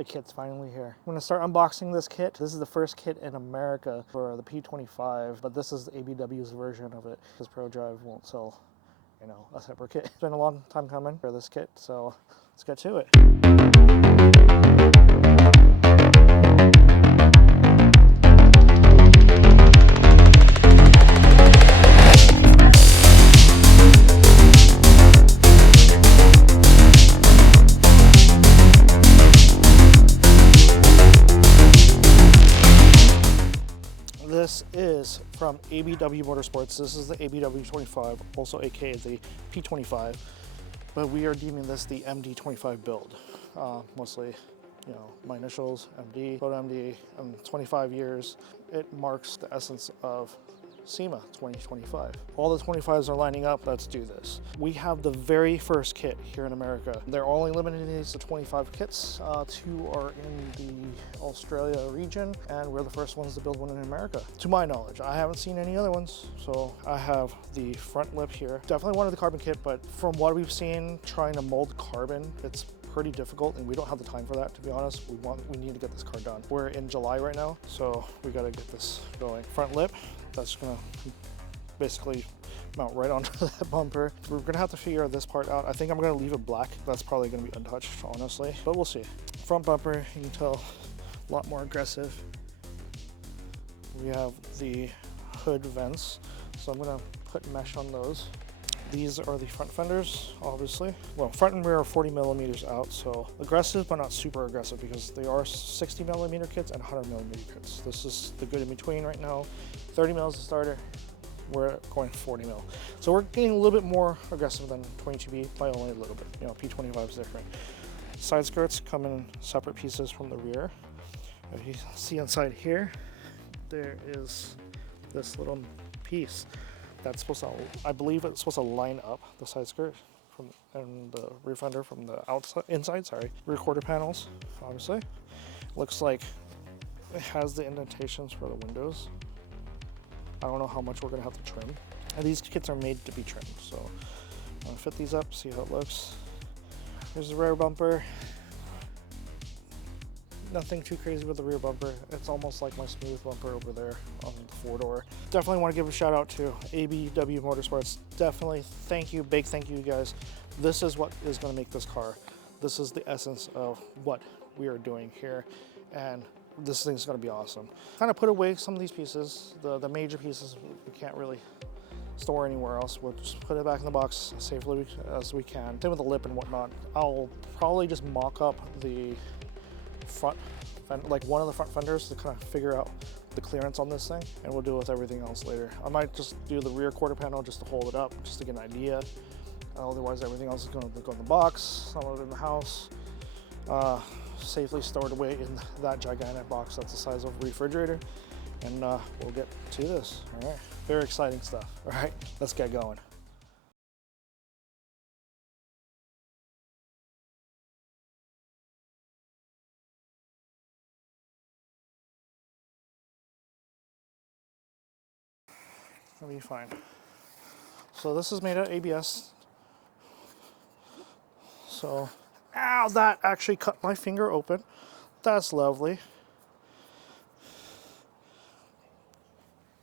The kit's finally here. I'm gonna start unboxing this kit. This is the first kit in America for the P25, but this is ABW's version of it. This ProDrive won't sell, you know, a separate kit. It's been a long time coming for this kit, so let's get to it. This is from ABW Motorsports. This is the ABW 25, also aka the P25, but we are deeming this the MD25 build. Mostly, you know, my initials, MD, photo MD, 25 years. It marks the essence of SEMA 2025. All the 25s are lining up. Let's do this. We have the very first kit here in America. They're only limiting these to 25 kits. 2 are in the Australia region, and we're the first ones to build one in America. To my knowledge, I haven't seen any other ones. So I have the front lip here. Definitely wanted the carbon kit, but from what we've seen, trying to mold carbon, it's pretty difficult, and we don't have the time for that, to be honest. We need to get this car done. We're in July right now, so we got to get this going. Front lip, that's gonna basically mount right onto that bumper. We're gonna have to figure this part out. I think I'm gonna leave it black. That's probably gonna be untouched, honestly, but we'll see. Front bumper, you can tell, a lot more aggressive. We have the hood vents, so I'm gonna put mesh on those. These are the front fenders, obviously. Well, front and rear are 40 millimeters out, so aggressive, but not super aggressive, because they are 60 millimeter kits and 100 millimeter kits. This is the good in between right now. 30 mil is the starter. We're going 40 mil. So we're getting a little bit more aggressive than 22B by only a little bit. You know, P25 is different. Side skirts come in separate pieces from the rear. If you see inside here, there is this little piece. That's supposed to, I believe it's supposed to line up the side skirt and the rear fender from the outside, inside, sorry. Rear quarter panels, obviously. Looks like it has the indentations for the windows. I don't know how much we're gonna have to trim. And these kits are made to be trimmed, so I'm gonna fit these up, see how it looks. Here's the rear bumper. Nothing too crazy with the rear bumper. It's almost like my smooth bumper over there on the 4-door. Definitely want to give a shout out to ABW Motorsports. Definitely thank you, big thank you guys. This is what is going to make this car. This is the essence of what we are doing here, and this thing's going to be awesome. Kind of put away some of these pieces, the major pieces we can't really store anywhere else. We'll just put it back in the box as safely as we can. Same with the lip and whatnot. I'll probably just mock up the front, like one of the front fenders, to kind of figure out the clearance on this thing, and we'll deal with everything else later. I might just do the rear quarter panel just to hold it up, just to get an idea. Otherwise, everything else is going to go in the box, some of it in the house, safely stored away in that gigantic box that's the size of a refrigerator, and we'll get to this. All right, very exciting stuff. All right, let's get going. It'll be fine. So this is made out of ABS. So, ow, that actually cut my finger open. That's lovely.